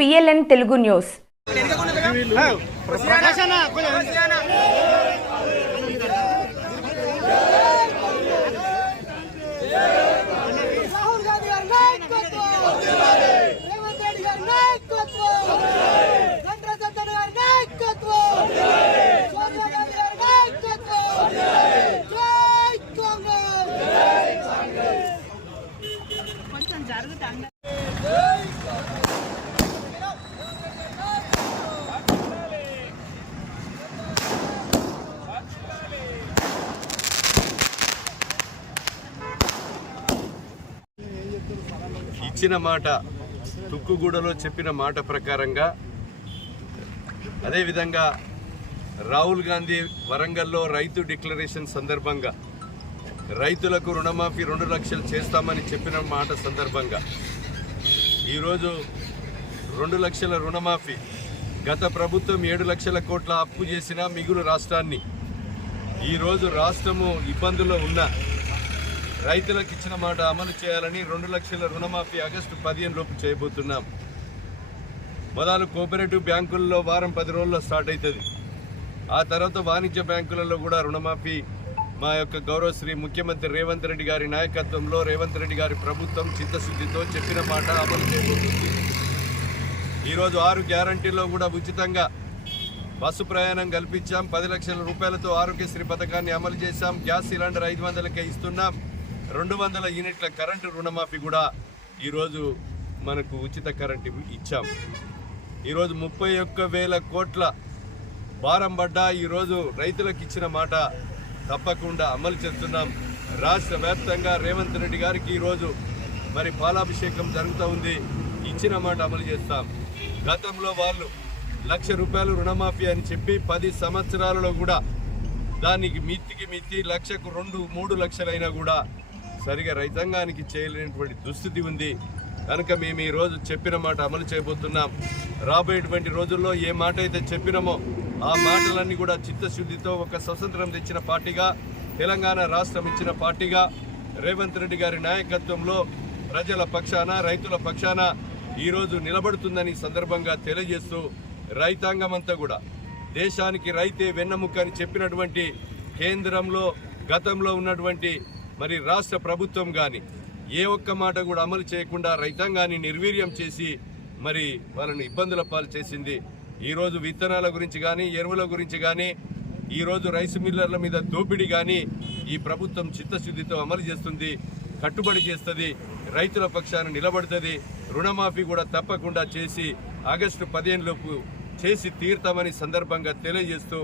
BLN Telugu news. ఇచ్చిన మాట తుక్కుగూడలో చెప్పిన మాట ప్రకారంగా అదేవిధంగా రాహుల్ గాంధీ వరంగల్లో రైతు డిక్లరేషన్ సందర్భంగా రైతులకు రుణమాఫీ 2 లక్షలు చేస్తామని చెప్పిన మాట సందర్భంగా ఈరోజు 2 లక్షల రుణమాఫీ, గత ప్రభుత్వం 7 లక్షల కోట్ల అప్పు చేసిన మిగులు రాష్ట్రాన్ని ఈరోజు రాష్ట్రము ఇబ్బందుల్లో ఉన్న రైతులకు ఇచ్చిన మాట అమలు చేయాలని 2 లక్షల రుణమాఫీ ఆగస్టు 15 లోపు చేయబోతున్నాం. మొదలు కోఆపరేటివ్ బ్యాంకుల్లో వారం 10 రోజుల్లో స్టార్ట్ అవుతుంది. ఆ తర్వాత వాణిజ్య బ్యాంకులలో కూడా రుణమాఫీ మా యొక్క గౌరవ శ్రీ ముఖ్యమంత్రి రేవంత్ రెడ్డి గారి నాయకత్వంలో రేవంత్ రెడ్డి గారి ప్రభుత్వం చిత్తశుద్ధితో చెప్పిన మాట అమలు చేయబోతుంది. ఈరోజు 6 గ్యారంటీల్లో కూడా ఉచితంగా బస్సు ప్రయాణం కల్పించాం. 10 లక్షల రూపాయలతో ఆరోగ్యశ్రీ పథకాన్ని అమలు చేశాం. గ్యాస్ సిలిండర్ 500కే ఇస్తున్నాం. 200 యూనిట్ల కరెంటు రుణమాఫీ కూడా ఈరోజు మనకు ఉచిత కరెంటు ఇచ్చాం. ఈరోజు 31,000 కోట్ల భారం పడ్డా ఈరోజు రైతులకు ఇచ్చిన మాట తప్పకుండా అమలు చేస్తున్నాం. రాష్ట్ర వ్యాప్తంగా రేవంత్ రెడ్డి గారికి ఈరోజు మరి పాలాభిషేకం జరుగుతూ ఉంది. ఇచ్చిన మాట అమలు చేస్తాం. గతంలో వాళ్ళు 1,00,000 రూపాయలు రుణమాఫీ అని చెప్పి 10 సంవత్సరాలలో కూడా దానికి మిత్తికి లక్షకు 2-3 లక్షలైనా కూడా సరిగా రైతాంగానికి చేయలేనటువంటి దుస్థితి ఉంది. కనుక మేము ఈరోజు చెప్పిన మాట అమలు చేయబోతున్నాం. రాబోయేటువంటి రోజుల్లో ఏ మాట అయితే చెప్పినామో ఆ మాటలన్నీ కూడా చిత్తశుద్ధితో ఒక స్వతంత్రం తెచ్చిన పార్టీగా, తెలంగాణ రాష్ట్రం ఇచ్చిన పార్టీగా రేవంత్ రెడ్డి గారి నాయకత్వంలో ప్రజల పక్షాన రైతుల పక్షాన ఈరోజు నిలబడుతుందని సందర్భంగా తెలియజేస్తూ రైతాంగం అంతా కూడా దేశానికి రైతే వెన్నెముక అని చెప్పినటువంటి కేంద్రంలో గతంలో ఉన్నటువంటి మరి రాష్ట్ర ప్రభుత్వం కానీ ఏ ఒక్క మాట కూడా అమలు చేయకుండా రైతాంగాన్ని నిర్వీర్యం చేసి మరి వాళ్ళని ఇబ్బందుల పాలు చేసింది. ఈరోజు విత్తనాల గురించి కానీ ఎరువుల గురించి కానీ ఈరోజు రైస్ మిల్లర్ల మీద దోపిడీ కానీ ఈ ప్రభుత్వం చిత్తశుద్ధితో అమలు చేస్తుంది, కట్టుబడి చేస్తుంది, రైతుల పక్షాన నిలబడుతుంది. రుణమాఫీ కూడా తప్పకుండా చేసి ఆగస్టు 15 లోపు చేసి తీర్తామని సందర్భంగా తెలియజేస్తూ